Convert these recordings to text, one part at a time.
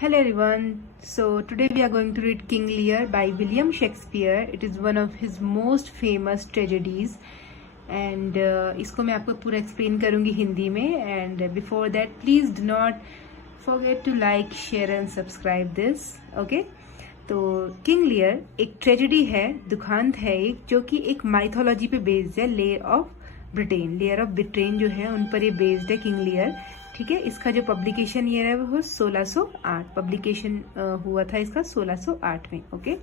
Hello everyone. So today we are going to read King Lear by William Shakespeare. It is one of his most famous tragedies and इसको मैं आपको पूरा explain करूँगी हिंदी में. And before that please do not forget to like, share and subscribe this. Okay? तो King Lear एक tragedy है, दुखांत है एक, जो कि एक माइथोलॉजी पे बेस्ड है. Layer of Britain, layer of Britain जो है उन पर ये बेस्ड है किंग लियर. ठीक है. इसका जो पब्लिकेशन ईयर है वो 1608 पब्लिकेशन हुआ था इसका 1608 में. ओके.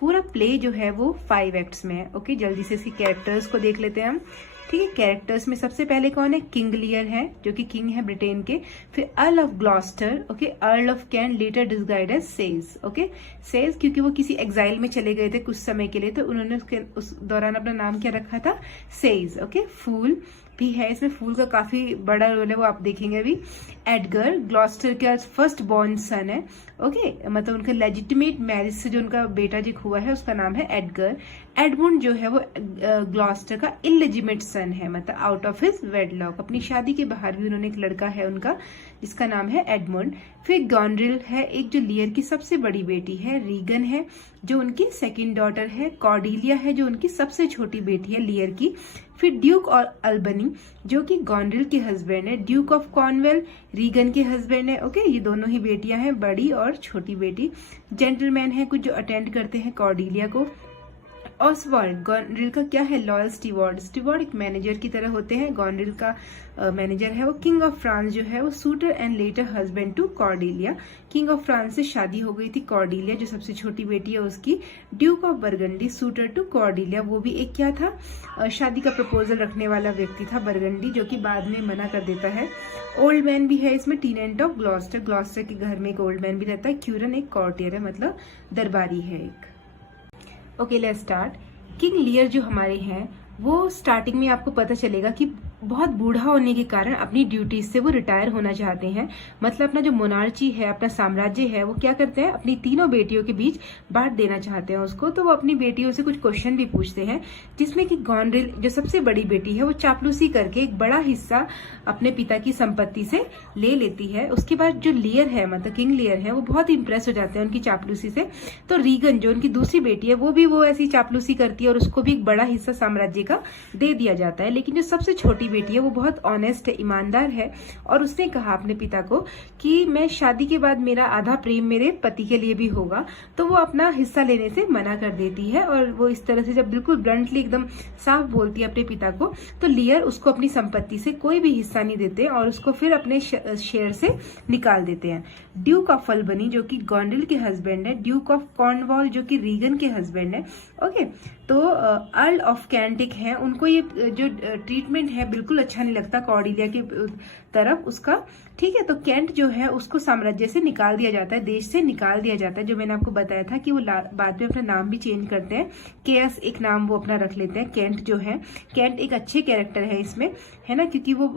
पूरा प्ले जो है वो 5 एक्ट्स में है. ओके. जल्दी से इसके कैरेक्टर्स को देख लेते हैं हम. ठीक है. कैरेक्टर्स में सबसे पहले कौन है? किंग लियर है, जो कि किंग है ब्रिटेन के. फिर earl of Gloucester. Okay. Earl of Kent, later disguised as Caius. Okay. Caius क्योंकि वो किसी एग्जाइल में चले गए थे कुछ समय के लिए, तो उन्होंने उस दौरान अपना नाम क्या रखा था? सेज. ओके. फूल भी है इसमें, फूल का काफी बड़ा रोल है, वो आप देखेंगे अभी. एडगर ग्लॉस्टर का फर्स्ट बॉर्न सन है. ओके. मतलब उनका लेजिटिमेट मैरिज से जो उनका बेटा जो हुआ है उसका नाम है एडगर. एडमुंड जो है वो ग्लॉस्टर का इलेजिमेट सन है, मतलब आउट ऑफ हिज वेडलॉक. अपनी शादी के बाहर भी उन्होंने एक लड़का है उनका जिसका नाम है एडमुंड. फिर गॉन्ड्रिल है एक, जो लियर की सबसे बड़ी बेटी है. रीगन है जो उनकी सेकंड डॉटर है. कॉर्डिलिया है जो उनकी सबसे छोटी बेटी है लियर की. फिर ड्यूक और अल्बनी जो कि गॉन्ड्रिल के हस्बैंड है. ड्यूक ऑफ कॉर्नवेल रीगन के हस्बैंड है. ओके. ये दोनों ही बेटियां हैं, बड़ी और छोटी बेटी. जेंटलमैन है कुछ जो अटेंड करते हैं कॉर्डिलिया को. ऑसवाल्ड गॉन्ड्रिल का क्या है? Loyal steward. स्टीवर्ड एक मैनेजर की तरह होते हैं. गॉन्ड्रिल का मैनेजर है वो. किंग ऑफ फ्रांस जो है वो suitor and later husband to Cordelia. King of France से शादी हो गई थी कॉर्डिलिया जो सबसे छोटी बेटी है उसकी. Duke of Burgundy suitor to Cordelia, वो भी एक क्या था? शादी का प्रपोजल रखने वाला व्यक्ति था बरगंडी, जो कि बाद में मना कर देता है. ओल्ड मैन भी है इसमें. टीनेंट ऑफ ग्लॉस्टर, ग्लॉस्टर के घर में एक ओल्ड मैन भी रहता है. क्यूरन एक कॉर्टियर है, मतलब दरबारी है एक. Okay, let's start. King Lear जो हमारे हैं वो स्टार्टिंग में आपको पता चलेगा कि बहुत बूढ़ा होने के कारण अपनी ड्यूटीज से वो रिटायर होना चाहते हैं. मतलब अपना जो मोनार्ची है, अपना साम्राज्य है, वो क्या करते हैं? अपनी तीनों बेटियों के बीच बांट देना चाहते हैं उसको. तो वो अपनी बेटियों से कुछ क्वेश्चन भी पूछते हैं, जिसमें कि गॉन्ड्रिल जो सबसे बड़ी बेटी है वो चापलूसी करके एक बड़ा हिस्सा अपने पिता की संपत्ति से ले लेती है. उसके बाद जो लियर है, मतलब किंग लियर है, वो बहुत इंप्रेस हो जाते हैं उनकी चापलूसी से. तो रीगन जो उनकी दूसरी बेटी है वो ऐसी चापलूसी करती है और उसको भी एक बड़ा हिस्सा साम्राज्य का दे दिया जाता है. लेकिन जो सबसे छोटी बेटी है वो बहुत ऑनेस्ट है, ईमानदार है, और उसने कहा अपने पिता को कि मैं शादी के बाद मेरा आधा प्रेम मेरे पति के लिए भी होगा. तो वो अपना हिस्सा लेने से मना कर देती है. और वो इस तरह से जब बिल्कुल ब्लंटली एकदम साफ बोलती है अपने पिता को, तो लियर उसको अपनी संपत्ति से कोई भी हिस्सा नहीं देते और उसको फिर अपने शेयर से निकाल देते हैं. ड्यूक ऑफ अल्बनी जो कि गॉन्ड्रिल के हस्बैंड है. ड्यूक ऑफ कॉर्नवॉल जो कि रीगन के हस्बैंड है. ओके. तो अर्ल ऑफ कैंटिक है, उनको ये जो ट्रीटमेंट है बिल्कुल अच्छा नहीं लगता कॉर्डिलिया की तरफ उसका. ठीक है. तो कैंट जो है उसको साम्राज्य से निकाल दिया जाता है, देश से निकाल दिया जाता है. जो मैंने आपको बताया था कि वो बाद में अपना नाम भी चेंज करते हैं. केएस एक नाम वो अपना रख लेते हैं. कैंट जो है, कैंट एक अच्छे कैरेक्टर है इसमें, है ना, क्योंकि वो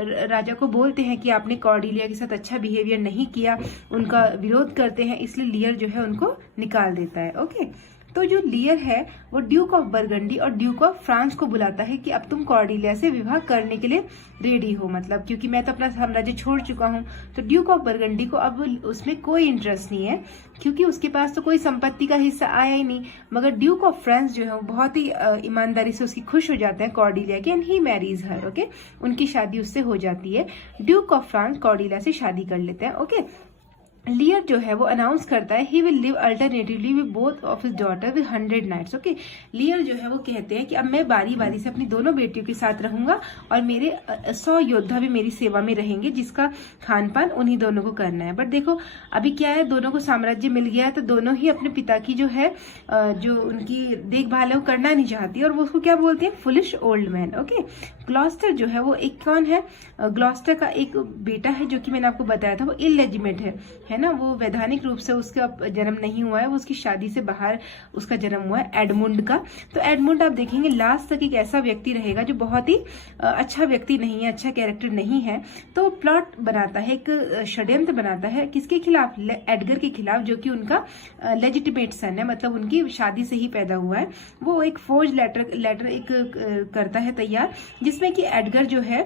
राजा को बोलते हैं कि आपने कॉर्डिलिया के साथ अच्छा बिहेवियर नहीं किया, उनका विरोध करते हैं, इसलिए लियर जो है उनको निकाल देता है. ओके. तो जो लियर है वो ड्यूक ऑफ बरगंडी और ड्यूक ऑफ फ्रांस को बुलाता है कि अब तुम कॉर्डिलिया से विवाह करने के लिए रेडी हो, मतलब क्योंकि मैं तो अपना साम्राज्य छोड़ चुका हूं. तो ड्यूक ऑफ बरगंडी को अब उसमें कोई इंटरेस्ट नहीं है, क्योंकि उसके पास तो कोई संपत्ति का हिस्सा आया ही नहीं. मगर ड्यूक ऑफ फ्रांस जो है वो बहुत ही ईमानदारी से उसकी खुश हो जाते हैं कॉर्डिलिया के, and he marries her. Okay. उनकी शादी उससे हो जाती है. ड्यूक ऑफ फ्रांस कॉर्डिलिया से शादी कर लेते हैं. ओके. लियर जो है वो अनाउंस करता है he will live alternatively with both of his daughter with 100 knights. Okay. Lear जो है वो कहते हैं कि अब मैं बारी बारी से अपनी दोनों बेटियों के साथ रहूंगा और मेरे 100 योद्धा भी मेरी सेवा में रहेंगे, जिसका खान पान उन्हीं दोनों को करना है. बट देखो अभी क्या है, दोनों को साम्राज्य मिल गया है, तो दोनों ही अपने पिता की जो है जो उनकी देखभाल है वो करना नहीं चाहती, और वो उसको क्या बोलती है? Foolish old man. Okay. Gloster जो है वो एक कौन है? ग्लॉस्टर का एक बेटा है जो कि मैंने आपको बताया था वो इलेजिमेट है ना, वो वैधानिक रूप से उसका जन्म नहीं हुआ है, वो उसकी शादी से बाहर उसका जन्म हुआ है, एडमुंड का. तो एडमुंड आप देखेंगे लास्ट तक एक ऐसा व्यक्ति रहेगा जो बहुत ही अच्छा व्यक्ति नहीं है, अच्छा कैरेक्टर नहीं है. तो प्लॉट बनाता है, एक षड्यंत्र बनाता है किसके खिलाफ? एडगर के खिलाफ, जो कि उनका लेजिटिमेट सन है, मतलब उनकी शादी से ही पैदा हुआ है. वो एक फोर्ज लेटर एक करता है तैयार, जिसमें जिसमें कि एडगर जो है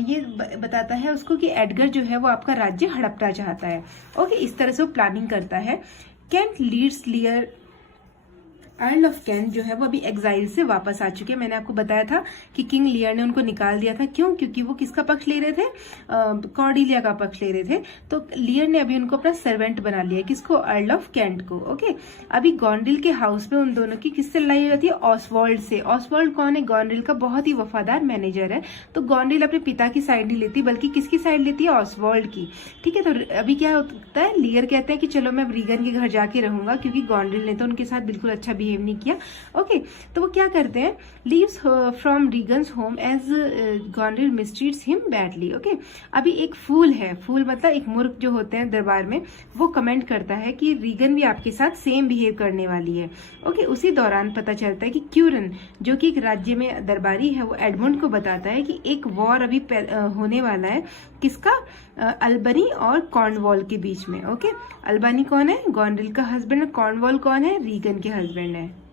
ये बताता है उसको कि एडगर जो है वो आपका राज्य हड़पना चाहता है। ओके, इस तरह से वो प्लानिंग करता है। Kent leads Lear, earl of Kent जो है वो अभी एग्जाइल से वापस आ चुके हैं। मैंने आपको बताया था कि किंग लियर ने उनको निकाल दिया था। क्यों? क्योंकि वो किसका पक्ष ले रहे थे? कॉर्डिलिया का पक्ष ले रहे थे। तो लियर ने अभी उनको अपना सर्वेंट बना लिया। किसको? अर्ल ऑफ कैंट को। ओके, अभी गॉन्डिल के हाउस में उन दोनों की किससे लड़ाई हो जाती है? ऑसवाल्ड से। ऑसवाल्ड कौन है? गॉन्डिल का बहुत ही वफादार मैनेजर है। तो गॉन्डिल अपने पिता की साइड नहीं लेती बल्कि किसकी साइड लेती है? ऑसवाल्ड की। ठीक है, तो अभी क्या होता है? लियर कहते हैं कि चलो मैं रीगन के घर जाके रहूंगा, क्योंकि गॉन्डिल ने तो उनके साथ बिल्कुल अच्छा बिहेव नहीं किया। ओके, तो वो क्या करते हैं? Leaves from Regan's home as Goneril mistreats him badly. Okay, अभी एक फूल है, फूल मतलब एक मूर्ख जो होते हैं दरबार में, वो कमेंट करता है कि रीगन भी आपके साथ सेम बिहेव करने वाली है। ओके, उसी दौरान पता चलता है कि क्यूरन जो कि एक राज्य में दरबारी है, वो एडमंड को बताता है कि एक वॉर अभी होने वाला है। किसका? अल्बनी और कॉर्नवॉल के बीच में। ओके, अल्बनी कौन है? गॉन्डिल का हस्बैंड। कॉर्नवॉल कौन है? रीगन के हस्बैंड है।